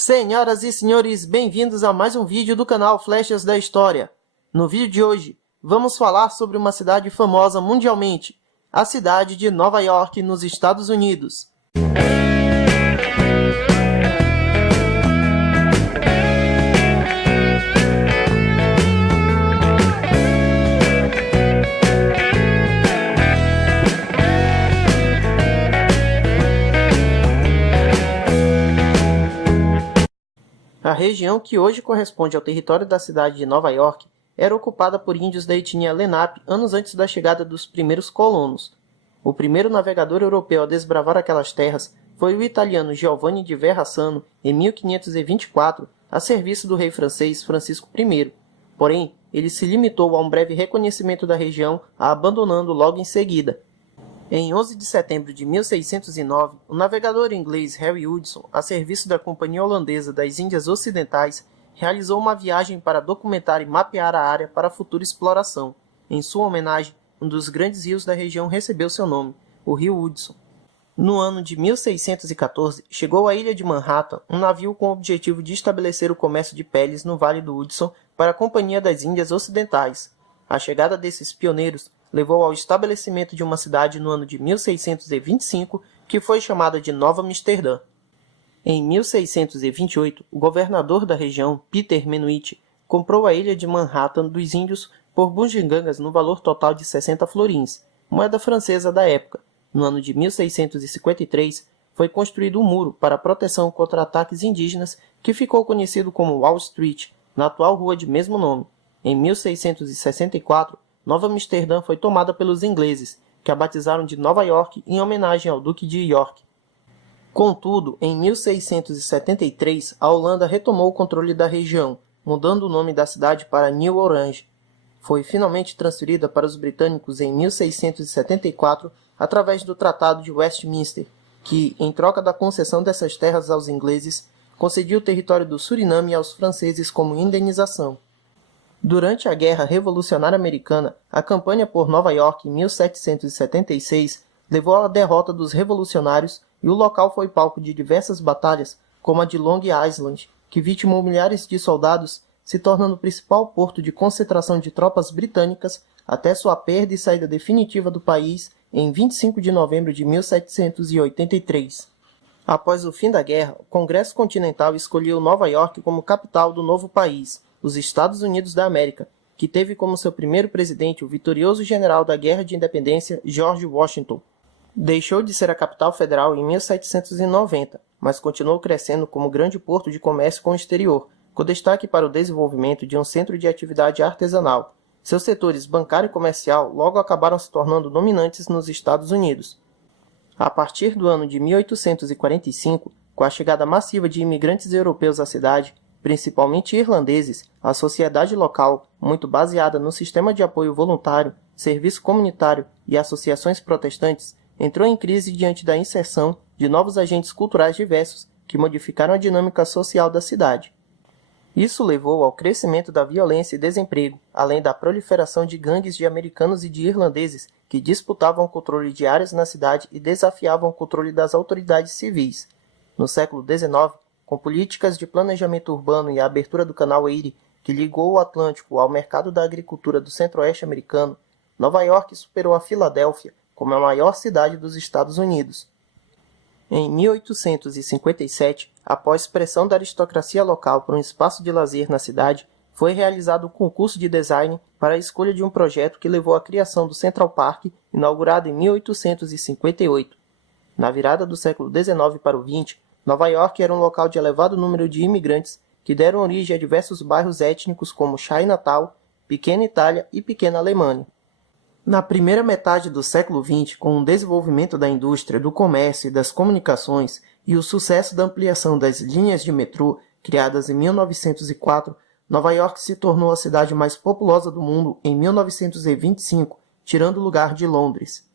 Senhoras e senhores, bem-vindos a mais um vídeo do canal Flechas da História. No vídeo de hoje, vamos falar sobre uma cidade famosa mundialmente, a cidade de Nova York, nos Estados Unidos. A região que hoje corresponde ao território da cidade de Nova York era ocupada por índios da etnia Lenape anos antes da chegada dos primeiros colonos. O primeiro navegador europeu a desbravar aquelas terras foi o italiano Giovanni di Verrazzano, em 1524, a serviço do rei francês Francisco I. Porém, ele se limitou a um breve reconhecimento da região, a abandonando logo em seguida. Em 11 de setembro de 1609, o navegador inglês Harry Hudson, a serviço da Companhia Holandesa das Índias Ocidentais, realizou uma viagem para documentar e mapear a área para futura exploração. Em sua homenagem, um dos grandes rios da região recebeu seu nome, o Rio Hudson. No ano de 1614, chegou à ilha de Manhattan um navio com o objetivo de estabelecer o comércio de peles no Vale do Hudson para a Companhia das Índias Ocidentais. A chegada desses pioneiros levou ao estabelecimento de uma cidade no ano de 1625, que foi chamada de Nova Amsterdã. Em 1628, o governador da região, Peter Menuit, comprou a ilha de Manhattan dos índios por bugigangas no valor total de 60 florins, moeda francesa da época. No ano de 1653, foi construído um muro para proteção contra ataques indígenas que ficou conhecido como Wall Street, na atual rua de mesmo nome. Em 1664, Nova Amsterdã foi tomada pelos ingleses, que a batizaram de Nova York em homenagem ao Duque de York. Contudo, em 1673, a Holanda retomou o controle da região, mudando o nome da cidade para New Orange. Foi finalmente transferida para os britânicos em 1674 através do Tratado de Westminster, que, em troca da concessão dessas terras aos ingleses, concediu o território do Suriname aos franceses como indenização. Durante a Guerra Revolucionária Americana, a campanha por Nova York em 1776 levou à derrota dos revolucionários e o local foi palco de diversas batalhas, como a de Long Island, que vitimou milhares de soldados, se tornando o principal porto de concentração de tropas britânicas até sua perda e saída definitiva do país em 25 de novembro de 1783. Após o fim da guerra, o Congresso Continental escolheu Nova York como capital do novo país, os Estados Unidos da América, que teve como seu primeiro presidente o vitorioso general da Guerra de Independência, George Washington. Deixou de ser a capital federal em 1790, mas continuou crescendo como grande porto de comércio com o exterior, com destaque para o desenvolvimento de um centro de atividade artesanal. Seus setores bancário e comercial logo acabaram se tornando dominantes nos Estados Unidos. A partir do ano de 1845, com a chegada massiva de imigrantes europeus à cidade, principalmente irlandeses, a sociedade local, muito baseada no sistema de apoio voluntário, serviço comunitário e associações protestantes, entrou em crise diante da inserção de novos agentes culturais diversos que modificaram a dinâmica social da cidade. Isso levou ao crescimento da violência e desemprego, além da proliferação de gangues de americanos e de irlandeses que disputavam o controle de áreas na cidade e desafiavam o controle das autoridades civis. No século XIX, com políticas de planejamento urbano e a abertura do Canal Erie, que ligou o Atlântico ao mercado da agricultura do centro-oeste americano, Nova York superou a Filadélfia como a maior cidade dos Estados Unidos. Em 1857, após pressão da aristocracia local por um espaço de lazer na cidade, foi realizado o concurso de design para a escolha de um projeto que levou à criação do Central Park, inaugurado em 1858. Na virada do século XIX para o XX, Nova York era um local de elevado número de imigrantes que deram origem a diversos bairros étnicos como Chinatown, Pequena Itália e Pequena Alemanha. Na primeira metade do século XX, com o desenvolvimento da indústria, do comércio e das comunicações e o sucesso da ampliação das linhas de metrô, criadas em 1904, Nova York se tornou a cidade mais populosa do mundo em 1925, tirando o lugar de Londres.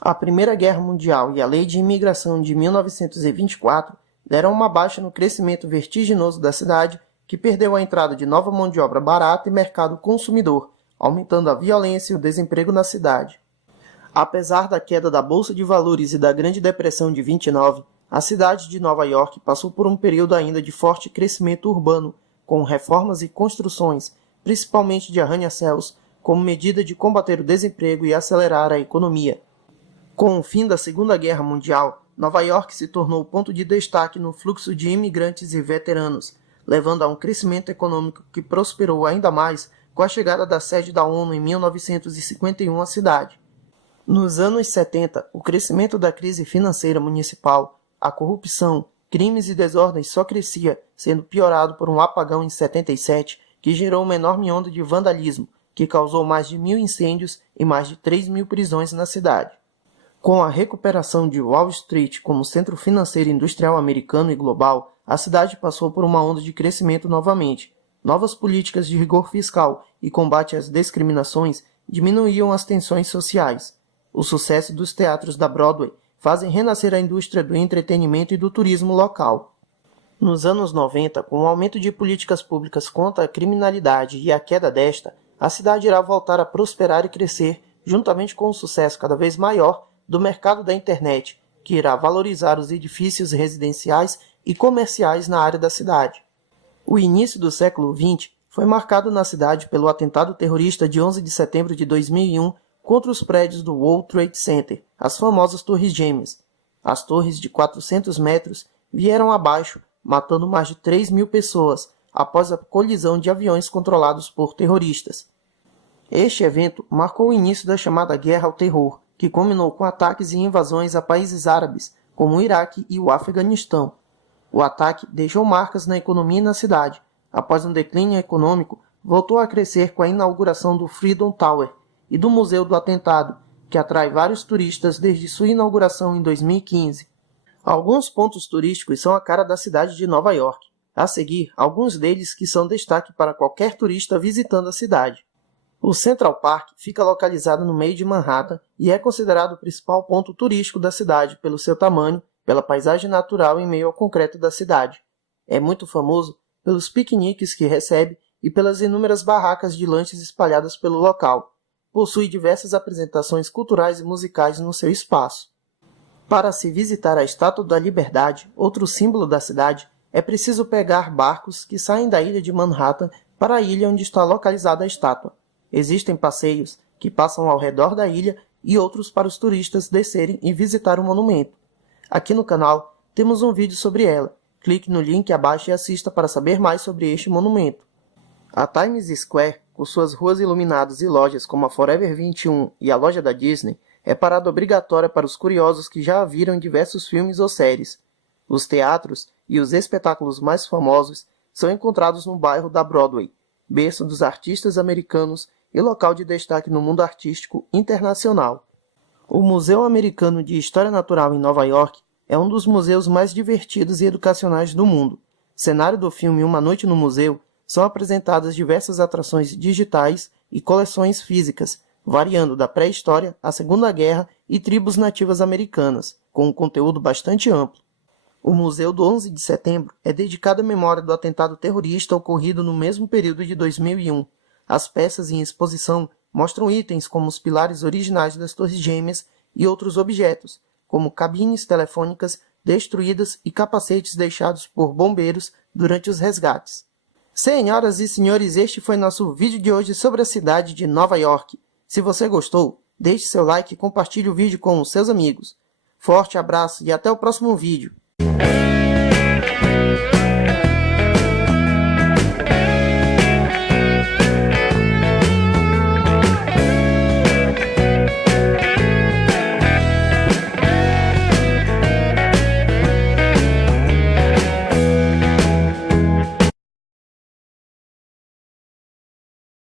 A Primeira Guerra Mundial e a Lei de Imigração de 1924 deram uma baixa no crescimento vertiginoso da cidade, que perdeu a entrada de nova mão de obra barata e mercado consumidor, aumentando a violência e o desemprego na cidade. Apesar da queda da Bolsa de Valores e da Grande Depressão de 29, A cidade de Nova York passou por um período ainda de forte crescimento urbano, com reformas e construções, principalmente de arranha-céus, como medida de combater o desemprego e acelerar a economia. Com o fim da Segunda Guerra Mundial, Nova York se tornou ponto de destaque no fluxo de imigrantes e veteranos, levando a um crescimento econômico que prosperou ainda mais com a chegada da sede da ONU em 1951 à cidade. Nos anos 70, o crescimento da crise financeira municipal, a corrupção, crimes e desordens só crescia, sendo piorado por um apagão em 77, que gerou uma enorme onda de vandalismo, que causou mais de 1.000 incêndios e mais de 3.000 prisões na cidade. Com a recuperação de Wall Street como centro financeiro industrial americano e global, a cidade passou por uma onda de crescimento novamente. Novas políticas de rigor fiscal e combate às discriminações diminuíam as tensões sociais. O sucesso dos teatros da Broadway fazem renascer a indústria do entretenimento e do turismo local. Nos anos 90, com o aumento de políticas públicas contra a criminalidade e a queda desta, a cidade irá voltar a prosperar e crescer, juntamente com o sucesso cada vez maior do mercado da internet, que irá valorizar os edifícios residenciais e comerciais na área da cidade. O início do século XX foi marcado na cidade pelo atentado terrorista de 11 de setembro de 2001 contra os prédios do World Trade Center, as famosas Torres Gêmeas. As torres de 400 metros vieram abaixo, matando mais de 3.000 pessoas após a colisão de aviões controlados por terroristas. Este evento marcou o início da chamada Guerra ao Terror, que culminou com ataques e invasões a países árabes, como o Iraque e o Afeganistão. O ataque deixou marcas na economia e na cidade. Após um declínio econômico, voltou a crescer com a inauguração do Freedom Tower e do Museu do Atentado, que atrai vários turistas desde sua inauguração em 2015. Alguns pontos turísticos são a cara da cidade de Nova York. A seguir, alguns deles que são destaque para qualquer turista visitando a cidade. O Central Park fica localizado no meio de Manhattan e é considerado o principal ponto turístico da cidade pelo seu tamanho, pela paisagem natural em meio ao concreto da cidade. É muito famoso pelos piqueniques que recebe e pelas inúmeras barracas de lanches espalhadas pelo local. Possui diversas apresentações culturais e musicais no seu espaço. Para se visitar a Estátua da Liberdade, outro símbolo da cidade, é preciso pegar barcos que saem da ilha de Manhattan para a ilha onde está localizada a estátua. Existem passeios que passam ao redor da ilha e outros para os turistas descerem e visitar o monumento. Aqui no canal temos um vídeo sobre ela. Clique no link abaixo e assista para saber mais sobre este monumento. A Times Square, com suas ruas iluminadas e lojas como a Forever 21 e a loja da Disney, é parada obrigatória para os curiosos que já a viram em diversos filmes ou séries. Os teatros e os espetáculos mais famosos são encontrados no bairro da Broadway, berço dos artistas americanos e local de destaque no mundo artístico internacional. O Museu Americano de História Natural em Nova York é um dos museus mais divertidos e educacionais do mundo. Cenário do filme Uma Noite no Museu, são apresentadas diversas atrações digitais e coleções físicas, variando da pré-história à Segunda Guerra e tribos nativas americanas, com um conteúdo bastante amplo. O Museu do 11 de Setembro é dedicado à memória do atentado terrorista ocorrido no mesmo período de 2001. As peças em exposição mostram itens como os pilares originais das Torres Gêmeas e outros objetos, como cabines telefônicas destruídas e capacetes deixados por bombeiros durante os resgates. Senhoras e senhores, este foi nosso vídeo de hoje sobre a cidade de Nova York. Se você gostou, deixe seu like e compartilhe o vídeo com os seus amigos. Forte abraço e até o próximo vídeo.